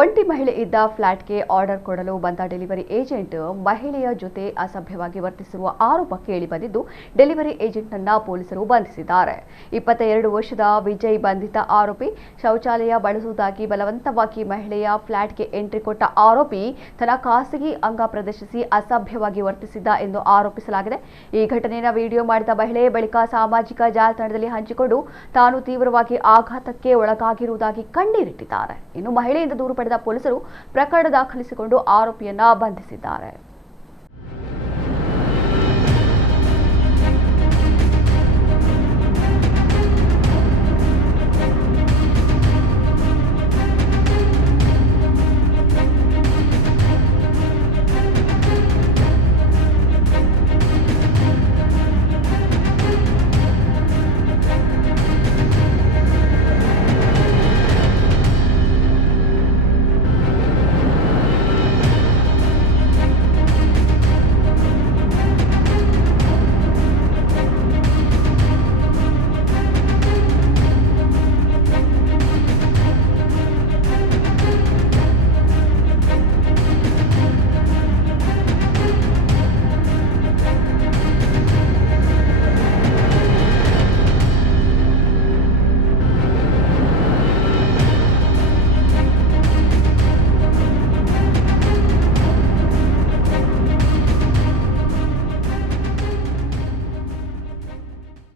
ಒಂಟಿ ಮಹಿಳೆ ಇದ್ದ ಫ್ಲಾಟ್ಗೆ ಆರ್ಡರ್ ಕೊಡಲು ಬಂದ ಡೆಲಿವರಿ ಏಜೆಂಟ್ ಮಹಿಳೆಯ ಜೊತೆ ಅಸಭ್ಯವಾಗಿ ವರ್ತಿಸಿರುವ ಆರೋಪ ಕೇಳಿಬಂದಿದ್ದು ಡೆಲಿವರಿ ಏಜೆಂಟ್ನನ್ನ ಪೊಲೀಸರು ಬಂಧಿಸಿದ್ದಾರೆ. 22 ವರ್ಷದ ವಿಜಯ್ ಬಂಧಿತ ಆರೋಪಿ. ಶೌಚಾಲಯ ಬಳಸುವುದಾಗಿ ಬಲವಂತವಾಗಿ ಮಹಿಳೆಯ ಫ್ಲಾಟ್ಗೆ ಎಂಟ್ರಿ ಕೊಟ್ಟ ಆರೋಪಿ ತನ್ನ ಖಾಸಗಿ ಅಂಗ ಪ್ರದರ್ಶಿಸಿ ಅಸಭ್ಯವಾಗಿ ವರ್ತಿಸಿದ್ದ ಎಂದು ಆರೋಪಿಸಲಾಗಿದೆ. ಈ ಘಟನೆಯನ್ನು ವಿಡಿಯೋ ಮಾಡಿದ ಮಹಿಳೆ ಬಳಿಕ ಸಾಮಾಜಿಕ ಜಾಲತಾಣದಲ್ಲಿ ಹಂಚಿಕೊಂಡು ತಾನು ತೀವ್ರವಾಗಿ ಆಘಾತಕ್ಕೆ ಒಳಗಾಗಿರುವುದಾಗಿ ಕಣ್ಣೀರಿಟ್ಟಿದ್ದಾರೆ. ಇನ್ನು ಮಹಿಳೆಯಿಂದ ದೂರು ಪಡೆದ ಪೊಲೀಸರು ಪ್ರಕರಣ ದಾಖಲಿಸಿಕೊಂಡು ಆರೋಪಿಯನ್ನ ಬಂಧಿಸಿದ್ದಾರೆ.